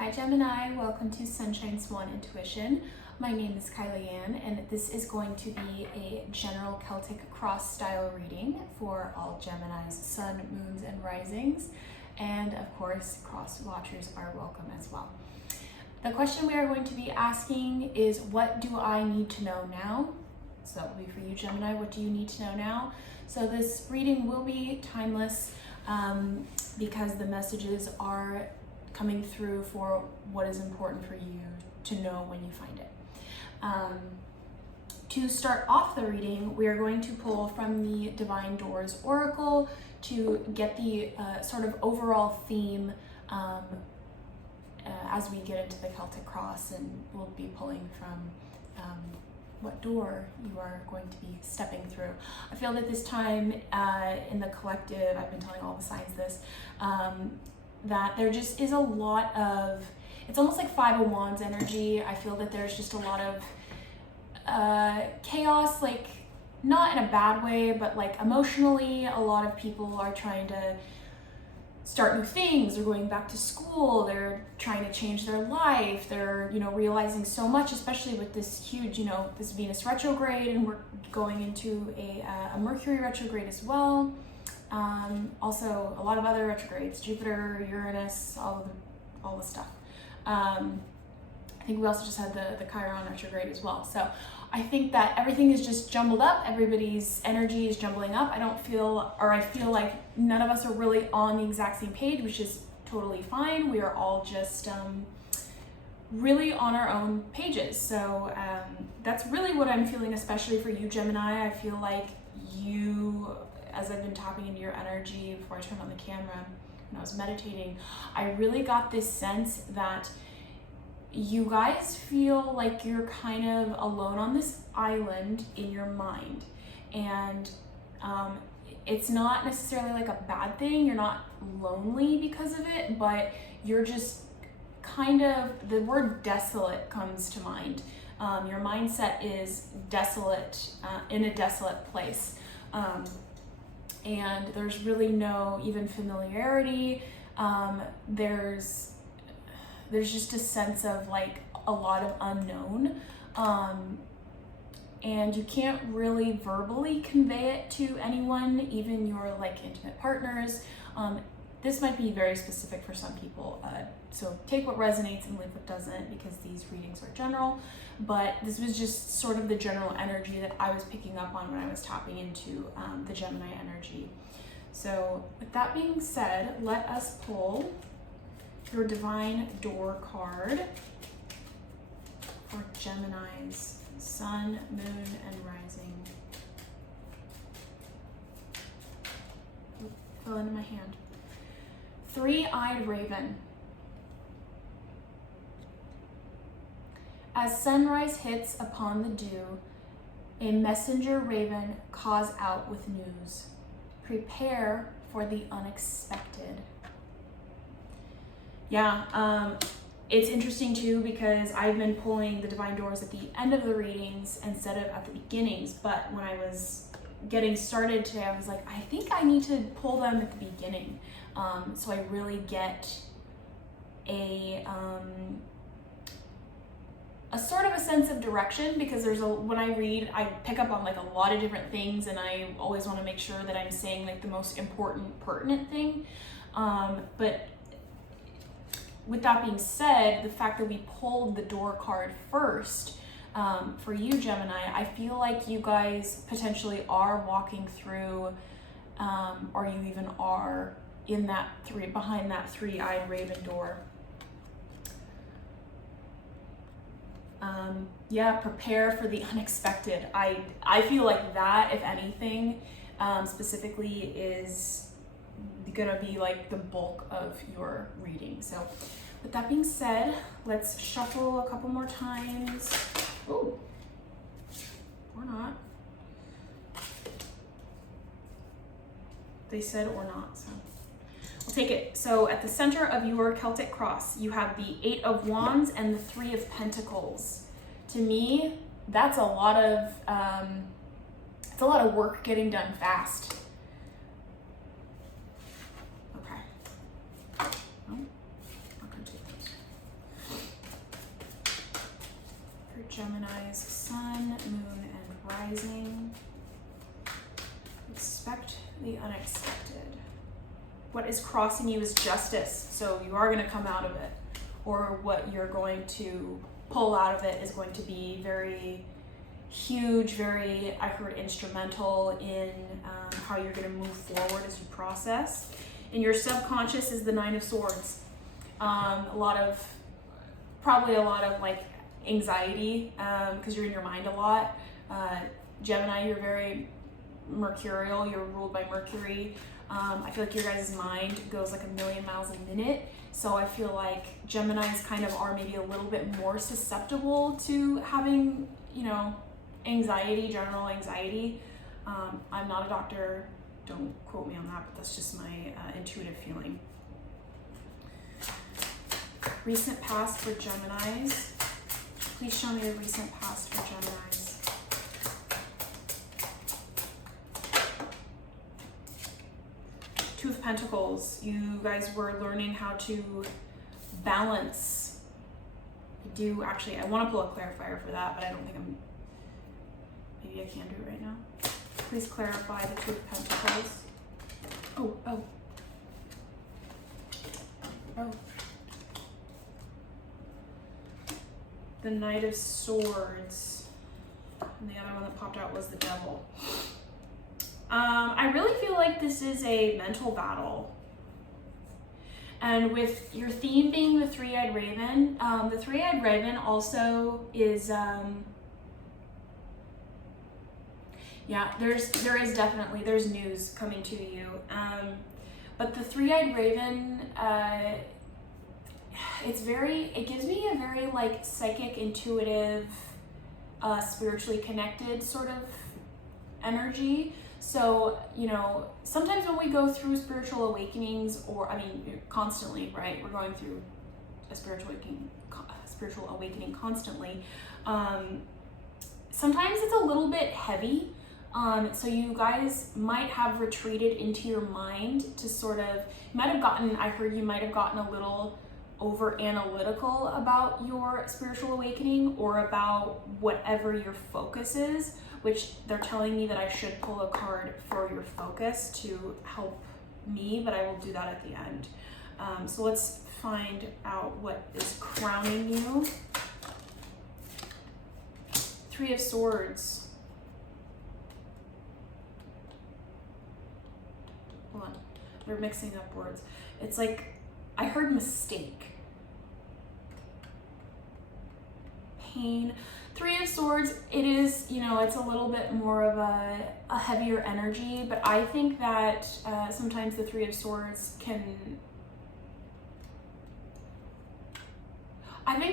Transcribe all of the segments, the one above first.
Hi Gemini, welcome to SunshineSwan Intuition. My name is Kylie Ann, and this is going to be a general Celtic cross style reading for all Gemini's sun, moons, and risings. And of course, cross watchers are welcome as well. The question we are going to be asking is, what do I need to know now? So that will be for you, Gemini. What do you need to know now? So this reading will be timeless because the messages are coming through for what is important for you to know when you find it. To start off the reading, we are going to pull from the Divine Doors Oracle to get the sort of overall theme as we get into the Celtic cross, and we'll be pulling from what door you are going to be stepping through. I feel that this time in the collective, I've been telling all the signs this, that there just is a lot of, it's almost like Five of Wands energy. I feel that there's just a lot of chaos, like not in a bad way, but like emotionally, a lot of people are trying to start new things. They're going back to school. They're trying to change their life. They're, realizing so much, especially with this huge, this Venus retrograde, and we're going into a Mercury retrograde as well. Also a lot of other retrogrades, Jupiter, Uranus, all the stuff. I think we also just had the Chiron retrograde as well. So I think that everything is just jumbled up. Everybody's energy is jumbling up. I feel like none of us are really on the exact same page, which is totally fine. We are all just really on our own pages. So that's really what I'm feeling, especially for you, Gemini. I feel like you, as I've been tapping into your energy before I turned on the camera when I was meditating, I really got this sense that you guys feel like you're kind of alone on this island in your mind. And it's not necessarily like a bad thing. You're not lonely because of it, but you're just kind of, the word desolate comes to mind. Your mindset is desolate, in a desolate place. And there's really no even familiarity. There's just a sense of like a lot of unknown, and you can't really verbally convey it to anyone, even your like intimate partners. This might be very specific for some people, so take what resonates and leave what doesn't, because these readings are general. But this was just sort of the general energy that I was picking up on when I was tapping into the Gemini energy. So with that being said, let us pull your Divine Door card for Gemini's Sun, Moon, and Rising. Ooh, fell into my hand. Three-eyed Raven. As sunrise hits upon the dew, a messenger raven calls out with news. Prepare for the unexpected. Yeah, it's interesting too, because I've been pulling the Divine Doors at the end of the readings instead of at the beginnings, but when I was getting started today, I was like, I think I need to pull them at the beginning, so I really get a sort of a sense of direction, because when I read, I pick up on like a lot of different things, and I always want to make sure that I'm saying like the most important, pertinent thing. But with that being said, the fact that we pulled the door card first, for you, Gemini, I feel like you guys potentially are walking through, or you even are in that behind that three-eyed raven door. Yeah, prepare for the unexpected. I feel like that, if anything, specifically is gonna be like the bulk of your reading. So with that being said, let's shuffle a couple more times. Oh, or not. They said or not, so we'll take it. So at the center of your Celtic cross, you have the Eight of Wands and the Three of Pentacles. To me, that's a lot of it's a lot of work getting done fast. Okay. Oh, not gonna take those. Gemini's sun, moon, and rising. Expect the unexpected. What is crossing you is justice, so you are going to come out of it, or what you're going to pull out of it is going to be very huge, very, I heard, instrumental in how you're going to move forward as you process. And your subconscious is the Nine of Swords. Probably a lot of like anxiety, because you're in your mind a lot. Gemini, you're very mercurial, you're ruled by Mercury. I feel like your guys' mind goes like a million miles a minute. So I feel like Geminis kind of are maybe a little bit more susceptible to having, you know, anxiety, general anxiety. I'm not a doctor, don't quote me on that, but that's just my intuitive feeling. Recent past for Geminis. Please show me the recent past for Geminis. Two of Pentacles. You guys were learning how to balance. I want to pull a clarifier for that, but I don't think maybe I can do it right now. Please clarify the Two of Pentacles. Oh. The Knight of Swords. And the other one that popped out was the Devil. I really feel like this is a mental battle. And with your theme being the Three-Eyed Raven, the Three-Eyed Raven also is, there's news coming to you. But the Three-Eyed Raven, it gives me a very like psychic, intuitive, spiritually connected sort of energy. So, you know, sometimes when we go through spiritual awakenings, constantly, right? We're going through a spiritual awakening constantly. Sometimes it's a little bit heavy. So you guys might have retreated into your mind to sort of, you might have gotten a little over analytical about your spiritual awakening or about whatever your focus is, which they're telling me that I should pull a card for your focus to help me, but I will do that at the end. So let's find out what is crowning you. Three of Swords. Hold on, they're mixing up words. It's like, I heard mistake. Pain. Three of Swords, it is, you know, it's a little bit more of a heavier energy, but I think that sometimes the Three of Swords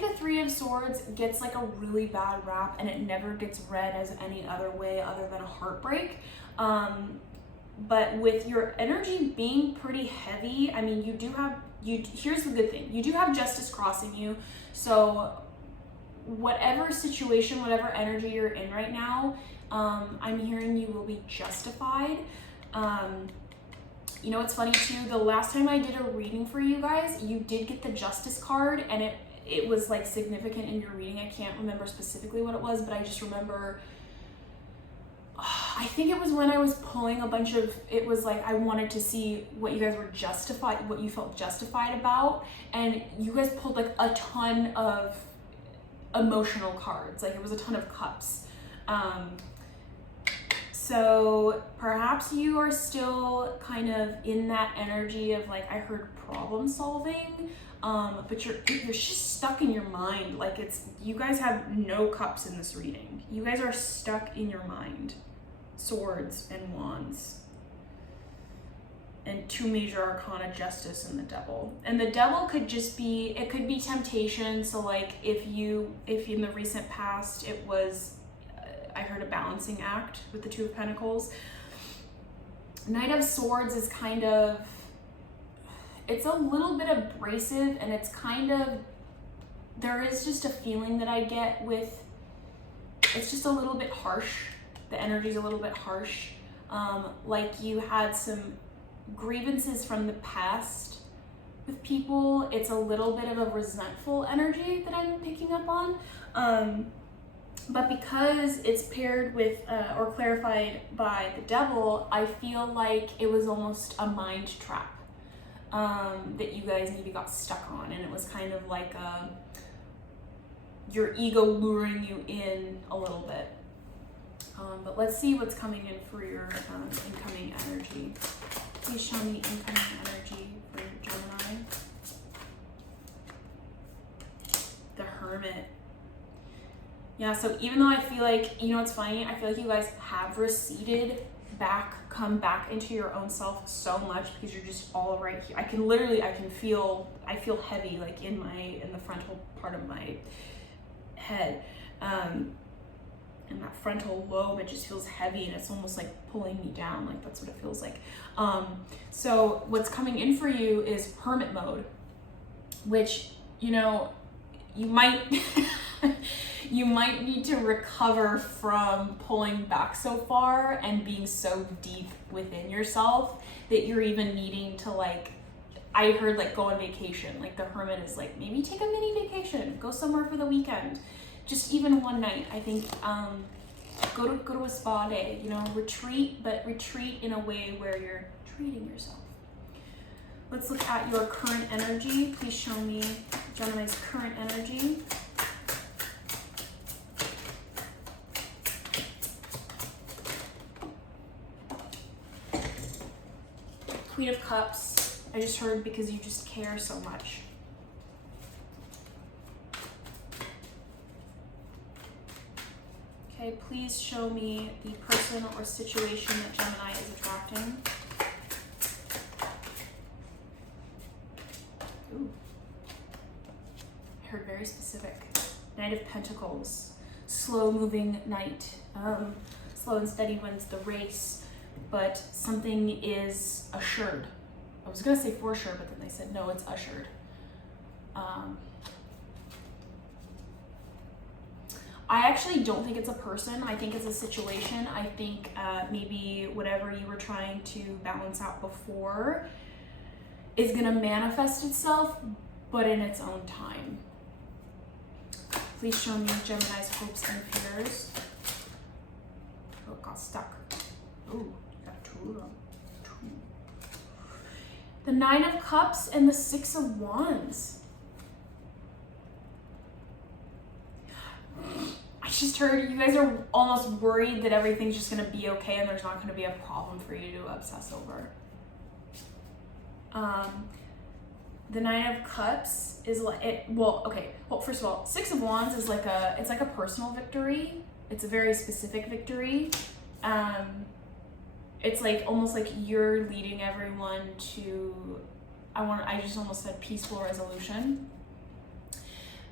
the Three of Swords gets like a really bad rap, and it never gets read as any other way other than a heartbreak. But with your energy being pretty heavy, I mean, here's the good thing. You do have justice crossing you. So whatever situation, whatever energy you're in right now, I'm hearing you will be justified. You know, it's funny too, the last time I did a reading for you guys, you did get the Justice card, and it was like significant in your reading. I can't remember specifically what it was, but I just remember, I think it was when I was pulling it was like I wanted to see what you guys were justified, what you felt justified about, and you guys pulled like a ton of emotional cards, like it was a ton of cups. So perhaps you are still kind of in that energy of like, I heard problem solving, but you're just stuck in your mind. Like you guys have no cups in this reading. You guys are stuck in your mind. Swords and Wands. And two major arcana, Justice and the Devil. And the Devil could just be, it could be temptation. So like if in the recent past it was, I heard a balancing act with the Two of Pentacles. Knight of Swords is kind of, it's a little bit abrasive, and it's kind of, there is just a feeling that I get with, it's just a little bit harsh. The energy's a little bit harsh. Like you had some grievances from the past with people. It's a little bit of a resentful energy that I'm picking up on. But because it's paired with or clarified by the devil, I feel like it was almost a mind trap that you guys maybe got stuck on, and it was kind of like your ego luring you in a little bit. But let's see what's coming in for your incoming energy. Please show me incoming energy for your Gemini. The Hermit. Yeah, so even though I feel like, you know what's funny? I feel like you guys have receded back, come back into your own self so much because you're just all right here. I feel heavy like in the frontal part of my head. And that frontal lobe, it just feels heavy and it's almost like pulling me down. Like that's what it feels like. So what's coming in for you is hermit mode, which, you know, you might you might need to recover from pulling back so far and being so deep within yourself that you're even needing to, like, I heard, like, go on vacation. Like the hermit is like, maybe take a mini vacation, go somewhere for the weekend, just even one night. I think go to a spa day, you know, retreat, but retreat in a way where you're treating yourself. Let's look at your current energy. Please show me Gemini's current energy. Queen of Cups. I just heard because you just care so much. Okay, please show me the person or situation that Gemini is attracting. Ooh. I heard very specific. Knight of Pentacles. Slow moving knight. Slow and steady wins the race, but something is assured. I was gonna say for sure, but then they said no, it's ushered. I actually don't think it's a person. I think it's a situation. I think maybe whatever you were trying to balance out before is gonna manifest itself, but in its own time. Please show me Gemini's hopes and fears. Oh, got stuck. Ooh, got two of them. The Nine of Cups and the Six of Wands. I just heard you guys are almost worried that everything's just gonna be okay and there's not gonna be a problem for you to obsess over. The Nine of Cups is like well, first of all, Six of Wands is like it's like a personal victory. It's a very specific victory. It's like almost like you're leading everyone to, I just almost said peaceful resolution.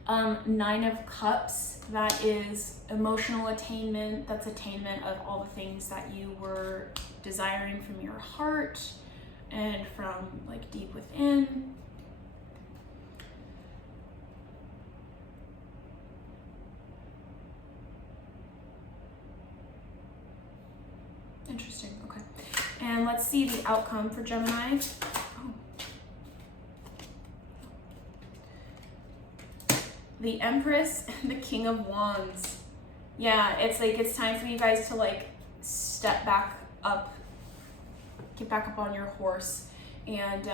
Nine of Cups, that is emotional attainment. That's attainment of all the things that you were desiring from your heart and from like deep within. Interesting, okay. And let's see the outcome for Gemini. Oh. The Empress and the King of Wands. Yeah, it's like it's time for you guys to like step back up, get back up on your horse, and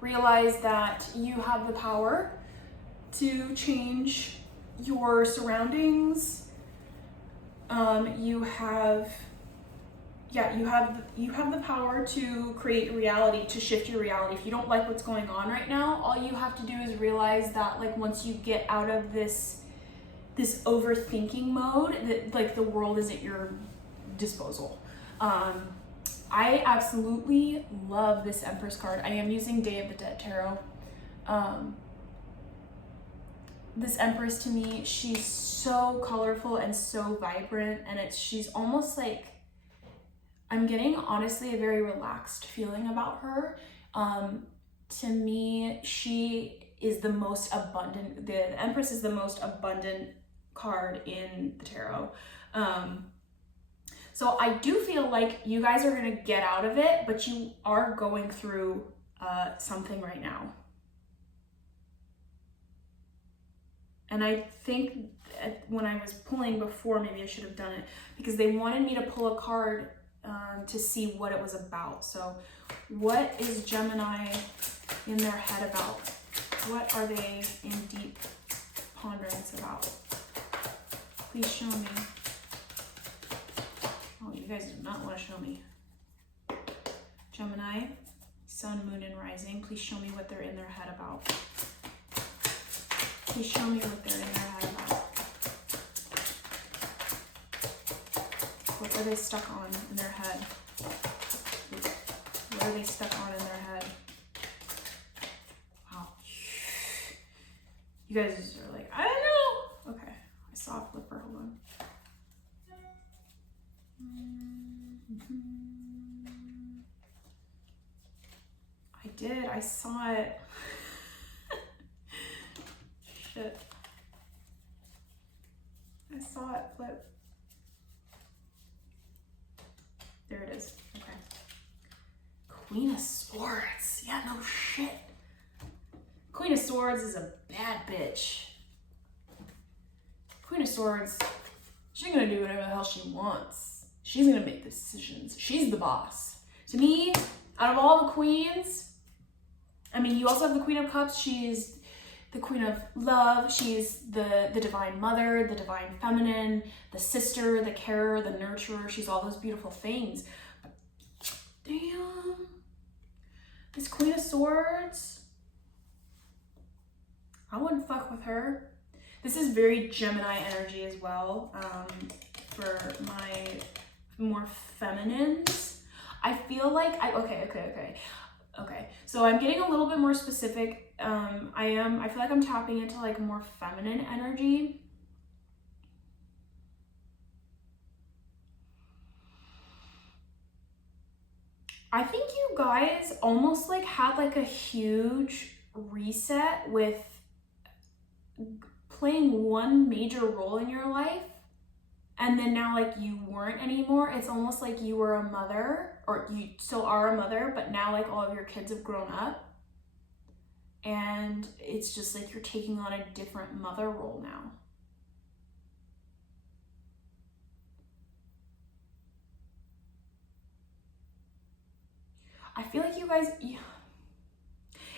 realize that you have the power to change your surroundings. You have the power to create reality, to shift your reality. If you don't like what's going on right now, all you have to do is realize that like once you get out of this overthinking mode, that like the world is at your disposal. I absolutely love this Empress card. I am using Day of the Dead Tarot. This Empress, to me, she's so colorful and so vibrant, and she's almost like, I'm getting honestly a very relaxed feeling about her. To me, she is the most abundant, the Empress is the most abundant card in the tarot. So I do feel like you guys are gonna get out of it, but you are going through something right now. And And I think when I was pulling before, maybe I should have done it, because they wanted me to pull a card to see what it was about. So what is Gemini in their head about? What are they in deep ponderance about? Please show me. Oh, you guys do not want to show me. Gemini, Sun, Moon, and Rising. Please show me what they're in their head about. Please show me what they're in their head about. What are they stuck on in their head? What are they stuck on in their head? Wow. You guys are like, I don't know. Okay, I saw a flipper. Hold on. I did. I saw it. Shit. I saw it flip. There it is. Okay. Queen of Swords. Yeah, no shit. Queen of Swords is a bad bitch. Queen of Swords, she's gonna do whatever the hell she wants. She's gonna make the decisions. She's the boss. To me, out of all the queens, I mean, you also have the Queen of Cups. She's the Queen of Love. She's the Divine Mother, the Divine Feminine, the sister, the carer, the nurturer. She's all those beautiful things. But damn, this Queen of Swords, I wouldn't fuck with her. This is very Gemini energy as well. For my more feminines, I feel like okay. So I'm getting a little bit more specific. I feel like I'm tapping into like more feminine energy. I think you guys almost like had like a huge reset with playing one major role in your life, and then now like you weren't anymore. It's almost like you were a mother, or you still are a mother, but now like all of your kids have grown up, and it's just like you're taking on a different mother role now. I feel like you guys,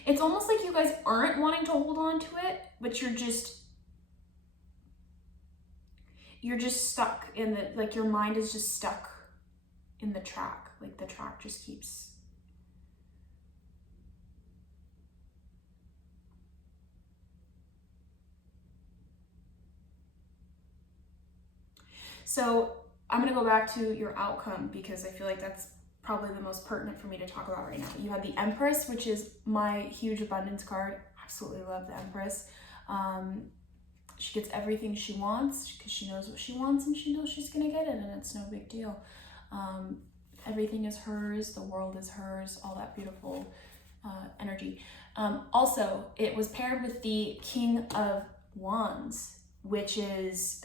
it's almost like you guys aren't wanting to hold on to it, but you're just stuck in the, like your mind is just stuck in the track. Like the track just keeps. So I'm gonna go back to your outcome, because I feel like that's probably the most pertinent for me to talk about right now. You have the Empress, which is my huge abundance card. Absolutely love the Empress. She gets everything she wants because she knows what she wants, and she knows she's gonna get it, and it's no big deal. Everything is hers, the world is hers, all that beautiful energy. Also, it was paired with the King of Wands, which is,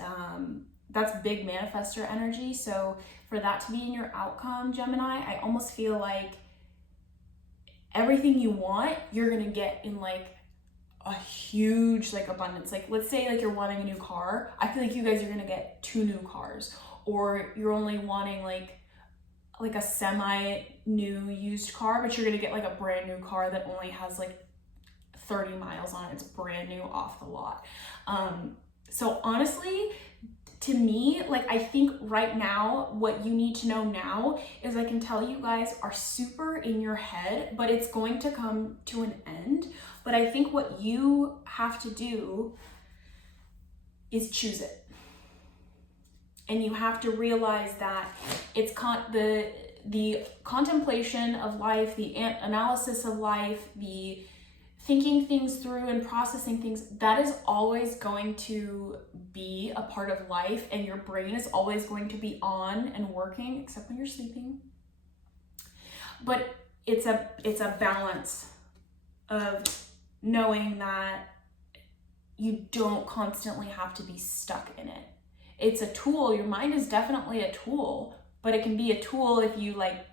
that's big manifestor energy. So for that to be in your outcome, Gemini, I almost feel like everything you want, you're gonna get in like a huge like abundance. Like let's say like you're wanting a new car. I feel like you guys are gonna get 2 new cars, or you're only wanting like a semi new used car, but you're gonna get like a brand new car that only has like 30 miles on it. It's brand new off the lot. So honestly, to me, like I think right now, what you need to know now is I can tell you guys are super in your head, but it's going to come to an end. But I think what you have to do is choose it. And you have to realize that it's the contemplation of life, the analysis of life, the thinking things through and processing things, that is always going to be a part of life, and your brain is always going to be on and working, except when you're sleeping. But it's a balance of knowing that you don't constantly have to be stuck in it. It's a tool. Your mind is definitely a tool, but it can be a tool if you like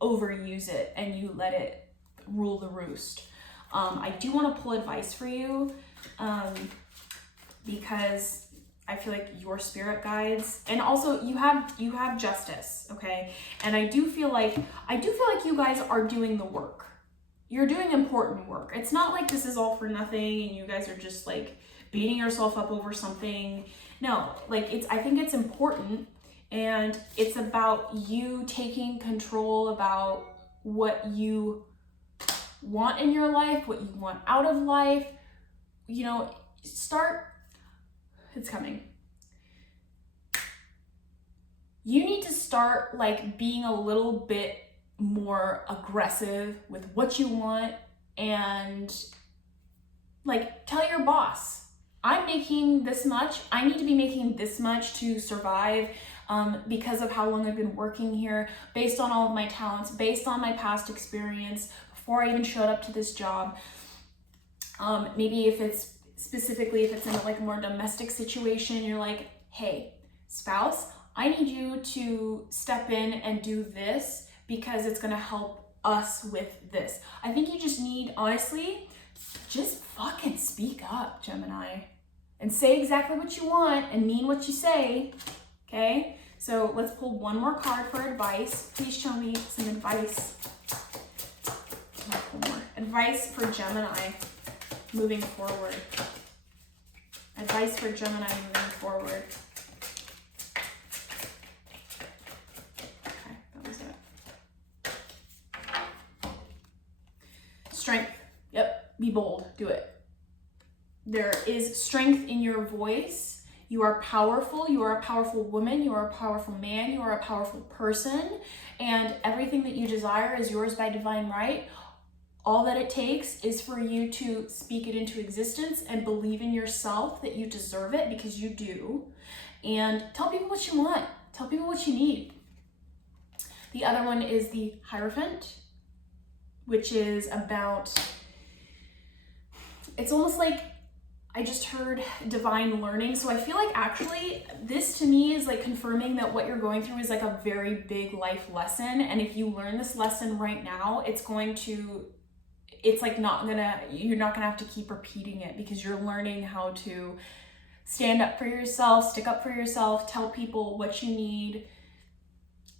overuse it and you let it rule the roost. I do want to pull advice for you. because I feel like your spirit guides, and also you have justice, okay? And I do feel like you guys are doing the work. You're doing important work. It's not like this is all for nothing and you guys are just like beating yourself up over something. No, like I think it's important, and it's about you taking control about what you want in your life, what you want out of life. You know, it's coming. You need to start like being a little bit more aggressive with what you want, and like tell your boss, I'm making this much, I need to be making this much to survive, because of how long I've been working here, based on all of my talents, based on my past experience before I even showed up to this job. Maybe if it's in like a more domestic situation, you're like, hey, spouse, I need you to step in and do this because it's gonna help us with this. I think you just need, honestly, just fucking speak up, Gemini, and say exactly what you want and mean what you say, okay? So let's pull one more card for advice. Please show me some advice. One more. Advice for Gemini moving forward. Advice for Gemini moving forward. Okay, that was it. Strength. Yep, be bold, do it. There is strength in your voice. You are powerful. You are a powerful woman. You are a powerful man. You are a powerful person. And everything that you desire is yours by divine right. All that it takes is for you to speak it into existence and believe in yourself that you deserve it, because you do. And tell people what you want. Tell people what you need. The other one is the Hierophant, which is about, it's almost like, I just heard divine learning. So I feel like actually this to me is like confirming that what you're going through is like a very big life lesson. And if you learn this lesson right now, you're not gonna have to keep repeating it, because you're learning how to stand up for yourself, stick up for yourself, tell people what you need,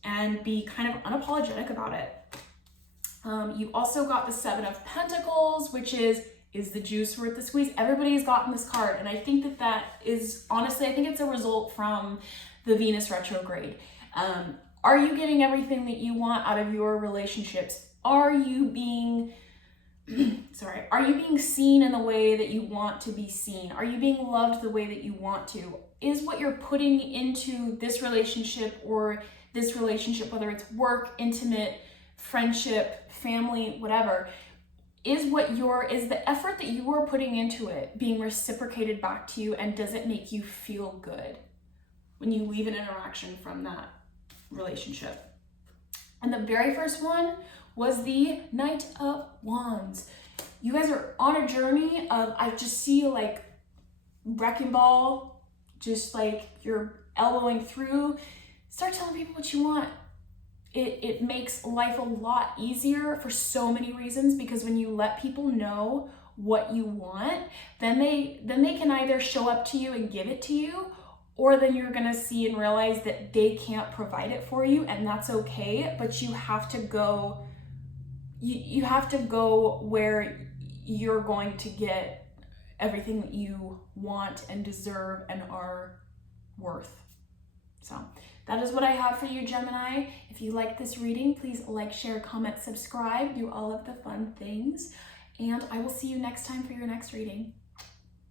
and be kind of unapologetic about it. You also got the Seven of Pentacles, which is the juice worth the squeeze? Everybody's gotten this card, and I think that is, honestly, I think it's a result from the Venus retrograde. Are you getting everything that you want out of your relationships? Are you being seen in the way that you want to be seen? Are you being loved the way that you want to? Is what you're putting into this relationship, or this relationship, whether it's work, intimate, friendship, family, whatever, is the effort that you are putting into it being reciprocated back to you, and does it make you feel good when you leave an interaction from that relationship? And the very first one was the Knight of Wands. You guys are on a journey of, I just see like wrecking ball, just like you're elbowing through. Start telling people what you want. It makes life a lot easier for so many reasons, because when you let people know what you want, then they can either show up to you and give it to you, or then you're gonna see and realize that they can't provide it for you, and that's okay. But you have to go, you have to go where you're going to get everything that you want and deserve and are worth. So that is what I have for you, Gemini. If you like this reading, please like, share, comment, subscribe, do all of the fun things. And I will see you next time for your next reading.